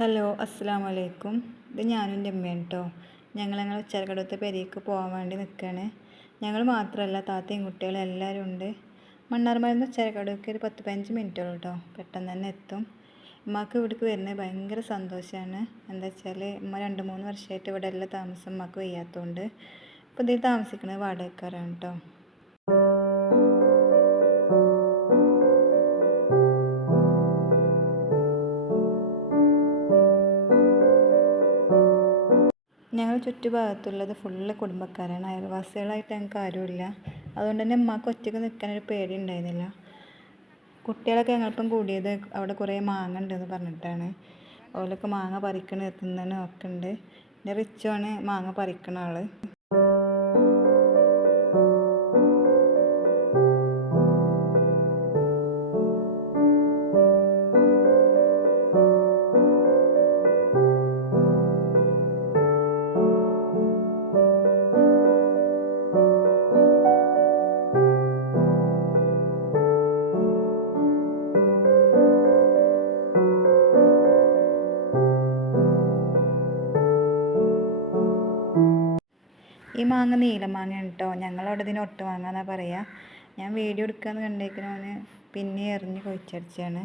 Hello അസ്സലാമു അലൈക്കും. ഇത് ഞാനും എൻ്റെ ഉമ്മയാണ് കേട്ടോ. ഞങ്ങൾ ഉച്ചക്കടത്തെ പെരേക്ക് പോകാൻ വേണ്ടി നിൽക്കുകയാണ്. ഞങ്ങൾ മാത്രമല്ല, താത്തയും കുട്ടികളും എല്ലാവരും ഉണ്ട്. മണ്ണാർമലയിൽ നിന്ന് ഉച്ചക്കടയ്ക്ക് ഒരു 10-15 മിനിറ്റുള്ളൂ കേട്ടോ. പെട്ടെന്ന് തന്നെ എത്തും. ഉമ്മാക്ക് ഇവിടേക്ക് വരുന്നത് ഭയങ്കര സന്തോഷമാണ്. എന്താ വെച്ചാൽ ഉമ്മ 2-3 വർഷമായിട്ട് ഇവിടെ എല്ലാം താമസം ഉമ്മക്ക് വയ്യാത്തതുകൊണ്ട് ഇപ്പോൾ ഇതിൽ താമസിക്കുന്നത് വാടകക്കാരാണ് കേട്ടോ. ഞങ്ങൾ ചുറ്റുഭാഗത്തുള്ളത് ഫുള്ള് കുടുംബക്കാരാണ്. അയൽവാസികളായിട്ട് ഞങ്ങൾക്ക് ആരുമില്ല. അതുകൊണ്ട് തന്നെ ഉമ്മാക്ക് ഒറ്റയ്ക്ക് നിൽക്കാനൊരു പേടി ഉണ്ടായിരുന്നില്ല. കുട്ടികളൊക്കെ ഞങ്ങളിപ്പം കൂടിയത് അവിടെ കുറേ മാങ്ങ ഉണ്ടെന്ന് പറഞ്ഞിട്ടാണ്. ഓലൊക്കെ മാങ്ങ പറിക്കണ തിന്നണ ഒക്കെ ഉണ്ട്. പിന്നെ റിച്ചുമാണ് മാങ്ങ പറിക്കണ ആള്. ഈ മാങ്ങ നീലമാങ്ങയാണ് കേട്ടോ. ഞങ്ങളവിടെ ഇതിന് ഒട്ടുമാങ്ങ എന്നാണ് പറയുക. ഞാൻ വീഡിയോ എടുക്കാമെന്ന് കണ്ടേക്കണവന് പിന്നെ എറിഞ്ഞ് കൊഴിച്ചടിച്ചാണ്.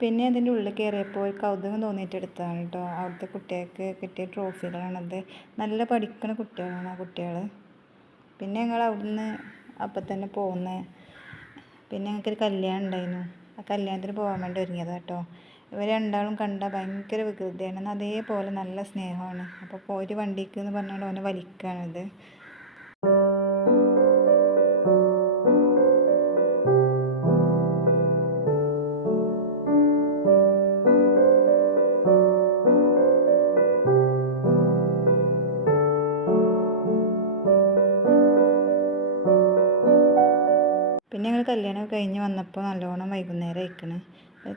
പിന്നെ അതിൻ്റെ ഉള്ളിൽ കയറിയപ്പോൾ കൗതുകം തോന്നിയിട്ട് എടുത്തതാണ് കേട്ടോ. അവിടുത്തെ കുട്ടികൾക്ക് കിട്ടിയ ട്രോഫികളാണത്. നല്ല പഠിക്കുന്ന കുട്ടികളാണ് ആ കുട്ടികൾ. പിന്നെ ഞങ്ങൾ അവിടുന്ന് അപ്പം തന്നെ പോന്ന്. പിന്നെ ഞങ്ങൾക്കൊരു കല്യാണം ഉണ്ടായിരുന്നു. ആ കല്യാണത്തിന് പോകാൻ വേണ്ടി ഒരുങ്ങിയതാണ് കേട്ടോ. ഇവർ രണ്ടാളും കണ്ടാൽ ഭയങ്കര വികൃതിയാണ്. അതേപോലെ നല്ല സ്നേഹമാണ്. അപ്പോൾ ഒരു വണ്ടിക്ക് എന്ന് പറഞ്ഞാൽ ഓനെ വലിക്കുകയാണിത്. പിന്നെ ഞങ്ങൾ കല്യാണം കഴിഞ്ഞ് വന്നപ്പോൾ നല്ലോണം വൈകുന്നേരം ആയിക്കണ്.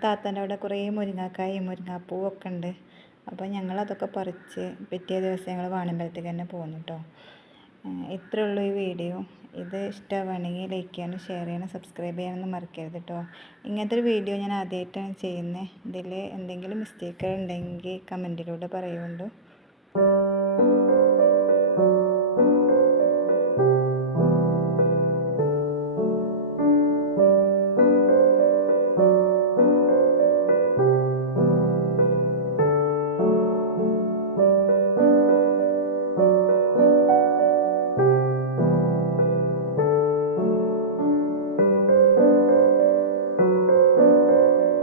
താത്താൻ്റെ അവിടെ കുറേ മുരിങ്ങാക്കായും മുരിങ്ങാപ്പൂവും ഒക്കെ ഉണ്ട്. അപ്പോൾ ഞങ്ങളതൊക്കെ പറിച്ച് പിറ്റേ ദിവസം ഞങ്ങൾ വാണിയമ്പലത്തേക്ക് തന്നെ പോന്നു കേട്ടോ. ഇത്രയേ ഉള്ളൂ ഈ വീഡിയോ. ഇത് ഇഷ്ടമാവുകയാണെങ്കിൽ ലൈക്ക് ചെയ്യാനും ഷെയർ ചെയ്യാനും സബ്സ്ക്രൈബ് ചെയ്യാനൊന്നും മറക്കരുത് കേട്ടോ. ഇങ്ങനത്തെ ഒരു വീഡിയോ ഞാൻ ആദ്യമായിട്ടാണ് ചെയ്യുന്നത്. ഇതിൽ എന്തെങ്കിലും മിസ്റ്റേക്കുകൾ ഉണ്ടെങ്കിൽ കമൻറ്റിലൂടെ പറയുന്നുണ്ട്.